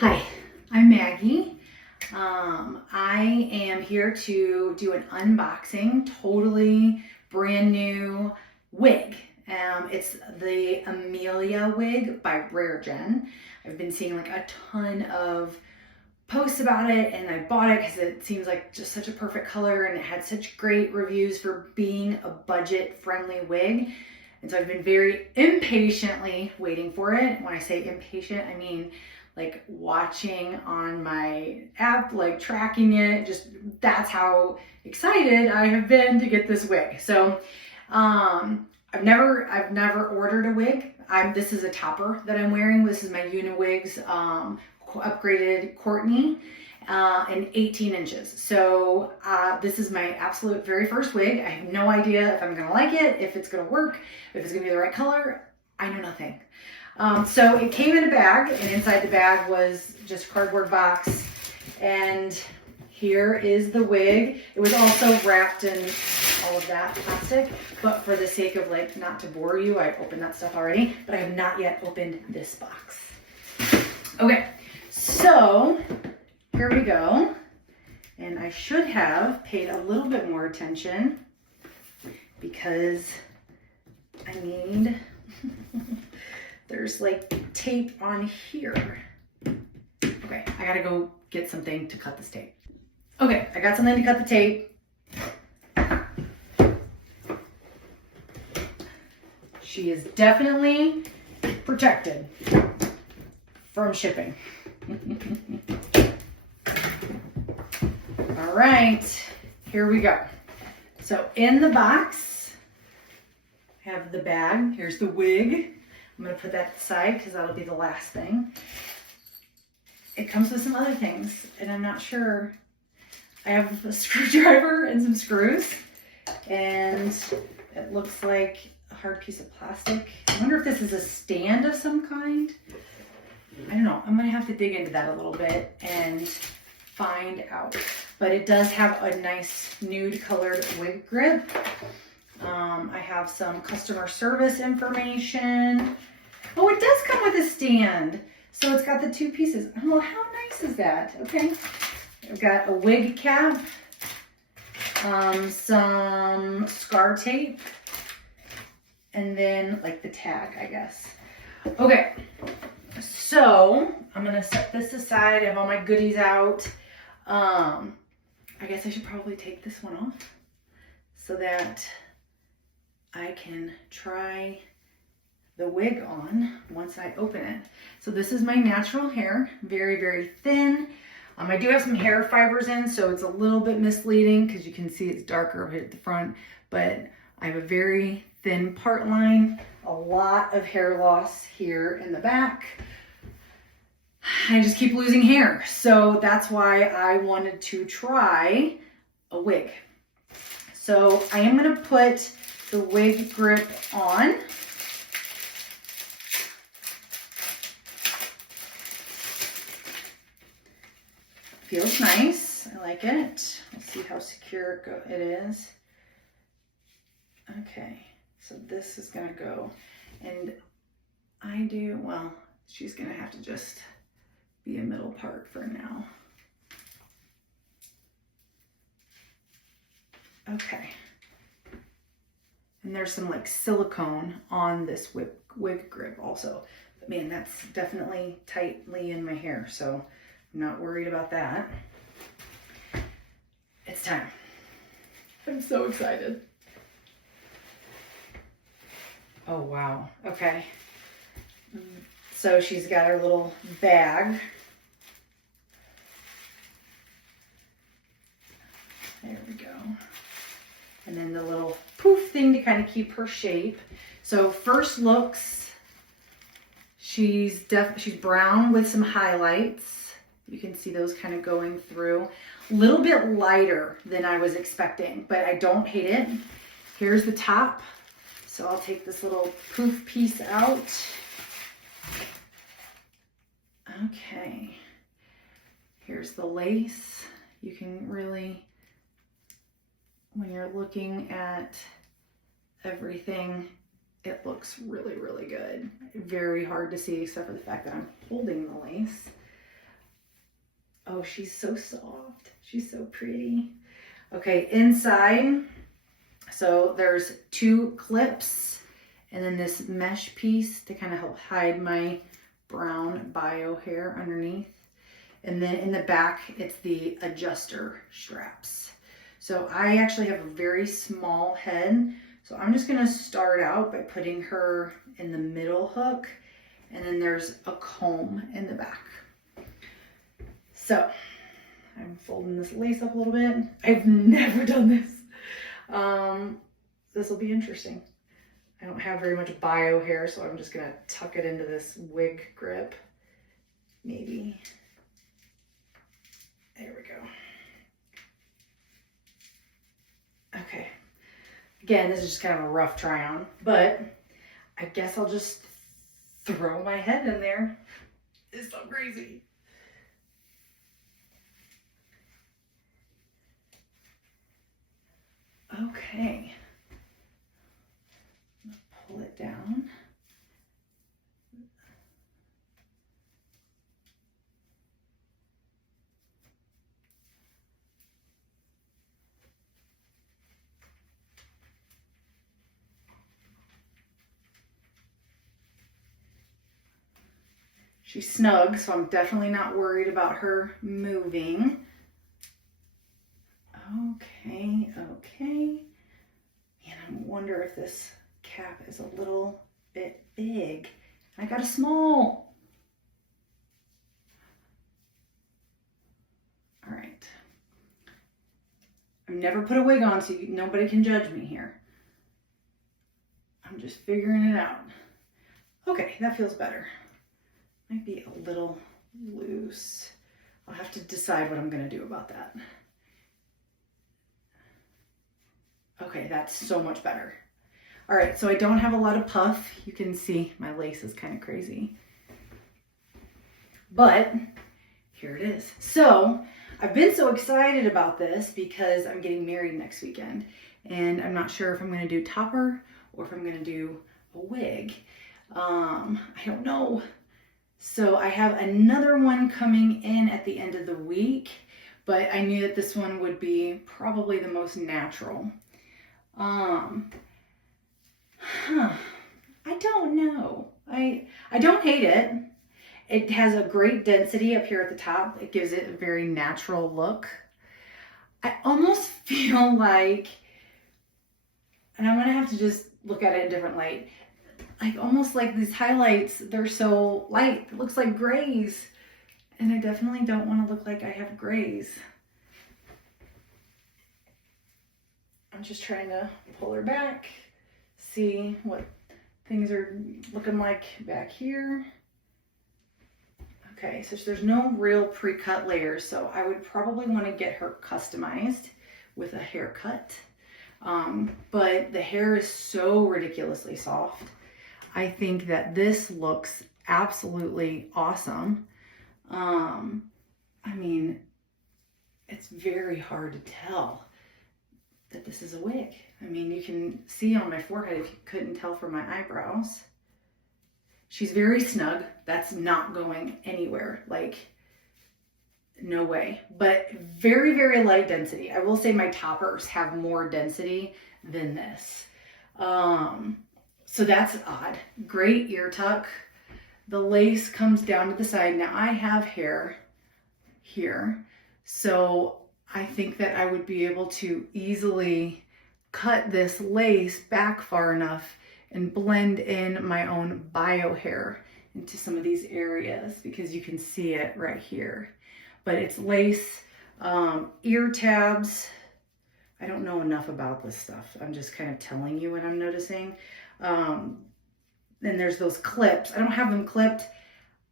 Hi, I'm Maggie. I am here to do an unboxing, totally brand new wig. It's the Amelia wig by Raregen. I've been seeing like a ton of posts about it, and I bought it because it seems like just such a perfect color, and it had such great reviews for being a budget-friendly wig. And so I've been very impatiently waiting for it. When I say impatient, I mean like watching on my app, like tracking it. Just that's how excited I have been to get this wig. So I've never ordered a wig. This is a topper that I'm wearing. This is my Uniwigs upgraded Courtney in 18 inches. So this is my absolute very first wig. I have no idea if I'm gonna like it, if it's gonna work, if it's gonna be the right color. I know nothing. So it came in a bag, and inside the bag was just a cardboard box. And here is the wig. It was also wrapped in all of that plastic, but for the sake of like not to bore you, I opened that stuff already, but I have not yet opened this box. Okay, so here we go. And I should have paid a little bit more attention because I need, there's like tape on here. Okay, I gotta go get something to cut this tape. Okay, I got something to cut the tape. She is definitely protected from shipping. All right, here we go. So in the box, I have the bag. Here's the wig. I'm gonna put that aside because that'll be the last thing. It comes with some other things, and I'm not sure. I have a screwdriver and some screws, and it looks like a hard piece of plastic. I wonder if this is a stand of some kind. I don't know. I'm gonna have to dig into that a little bit and find out. But it does have a nice nude colored wig grip. I have some customer service information. Oh, it does come with a stand. So it's got the two pieces. Oh, how nice is that? Okay. I've got a wig cap, some scar tape, and then like the tag, I guess. Okay. So I'm gonna set this aside. I have all my goodies out. I guess I should probably take this one off so that I can try the wig on once I open it. So this is my natural hair, very, very thin. I do have some hair fibers in, so it's a little bit misleading because you can see it's darker over here at the front, but I have a very thin part line, a lot of hair loss here in the back. I just keep losing hair. So that's why I wanted to try a wig. So I am gonna put the wig grip on. Feels nice, I like it. Let's see how secure it is. Okay, so this is gonna go, and well, she's gonna have to just be a middle part for now. Okay. And there's some like silicone on this wig grip also. But man, that's definitely tightly in my hair, so I'm not worried about that. It's time. I'm so excited. Oh, wow. Okay. So she's got her little bag. There we go. And then the little poof thing to kind of keep her shape. So first looks, she's brown with some highlights. You can see those kind of going through. A little bit lighter than I was expecting, but I don't hate it. Here's the top. So I'll take this little poof piece out. Okay. Here's the lace. You can really, when you're looking at everything, it looks really, really good. Very hard to see except for the fact that I'm holding the lace. Oh, she's so soft. She's so pretty. Okay, inside, so there's 2 clips and then this mesh piece to kind of help hide my brown bio hair underneath. And then in the back, it's the adjuster straps. So I actually have a very small head. So I'm just gonna start out by putting her in the middle hook, and then there's a comb in the back. So I'm folding this lace up a little bit. I've never done this. This will be interesting. I don't have very much bio hair, so I'm just gonna tuck it into this wig grip. Maybe. There we go. Okay. Again, this is just kind of a rough try on, but I guess I'll just throw my head in there. It's so crazy. Okay. Pull it down. She's snug, so I'm definitely not worried about her moving. Okay, okay. And I wonder if this cap is a little bit big. I got a small. All right. I've never put a wig on, so nobody can judge me here. I'm just figuring it out. Okay, that feels better. Might be a little loose. I'll have to decide what I'm gonna do about that. Okay, that's so much better. All right, so I don't have a lot of puff. You can see my lace is kind of crazy. But here it is. So I've been so excited about this because I'm getting married next weekend. And I'm not sure if I'm gonna do topper or if I'm gonna do a wig. I don't know. So I have another one coming in at the end of the week, but I knew that this one would be probably the most natural. I don't know. I don't hate it. It has a great density up here at the top. It gives it a very natural look. I almost feel like, and I'm gonna have to just look at it in a different light. Like almost like these highlights, they're so light. It looks like grays. And I definitely don't want to look like I have grays. I'm just trying to pull her back, see what things are looking like back here. Okay, so there's no real pre-cut layers, so I would probably want to get her customized with a haircut. But the hair is so ridiculously soft. I think that this looks absolutely awesome. I mean, it's very hard to tell that this is a wig. I mean, you can see on my forehead if you couldn't tell from my eyebrows. She's very snug. That's not going anywhere. Like, no way. But very, very light density. I will say my toppers have more density than this. So that's odd. Great ear tuck. The lace comes down to the side. Now I have hair here, so I think that I would be able to easily cut this lace back far enough and blend in my own bio hair into some of these areas because you can see it right here. But it's lace, ear tabs. I don't know enough about this stuff. I'm just kind of telling you what I'm noticing. Then there's those clips. I don't have them clipped.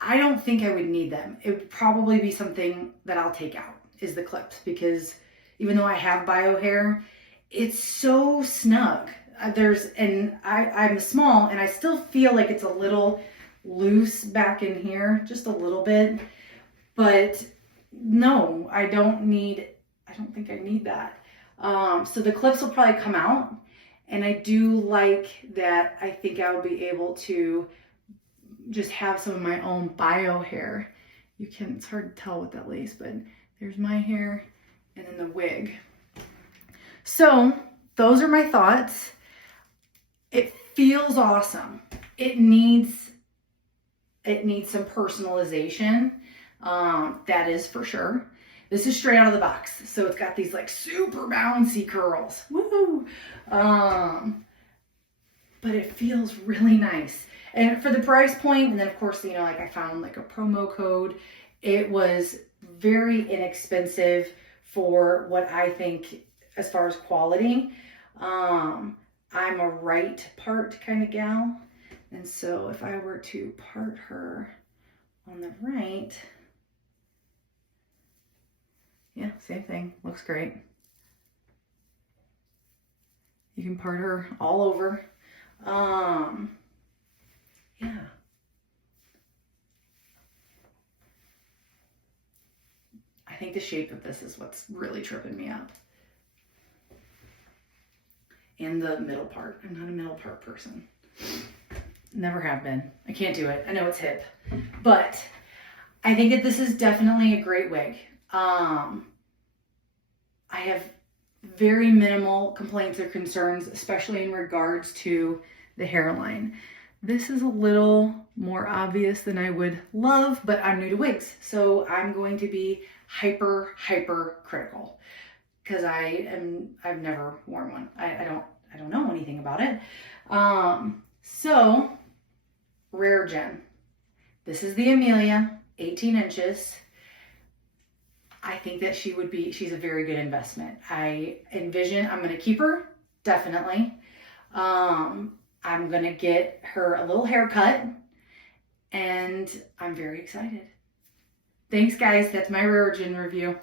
I don't think I would need them. It would probably be something that I'll take out is the clips, because even though I have bio hair, it's so snug. I'm small and I still feel like it's a little loose back in here, just a little bit, but no, I don't think I need that. So the clips will probably come out. And I do like that. I think I will be able to just have some of my own bio hair it's hard to tell with that lace, but there's my hair and then the wig. So those are my thoughts. It feels awesome. It needs some personalization. That is for sure. This is straight out of the box. So it's got these like super bouncy curls. Woohoo! But it feels really nice. And for the price point, and then of course, you know, like I found like a promo code. It was very inexpensive for what I think as far as quality. I'm a right part kind of gal. And so if I were to part her on the right, yeah, same thing. Looks great. You can part her all over. Yeah. I think the shape of this is what's really tripping me up. And the middle part. I'm not a middle part person. Never have been. I can't do it. I know it's hip. But I think that this is definitely a great wig. I have very minimal complaints or concerns, especially in regards to the hairline. This is a little more obvious than I would love, but I'm new to wigs. So I'm going to be hyper critical because I've never worn one. I don't know anything about it. So Raregen. This is the Amelia, 18 inches. I think that she's a very good investment. I envision I'm going to keep her, definitely. I'm going to get her a little haircut, and I'm very excited. Thanks, guys. That's my Raregen review.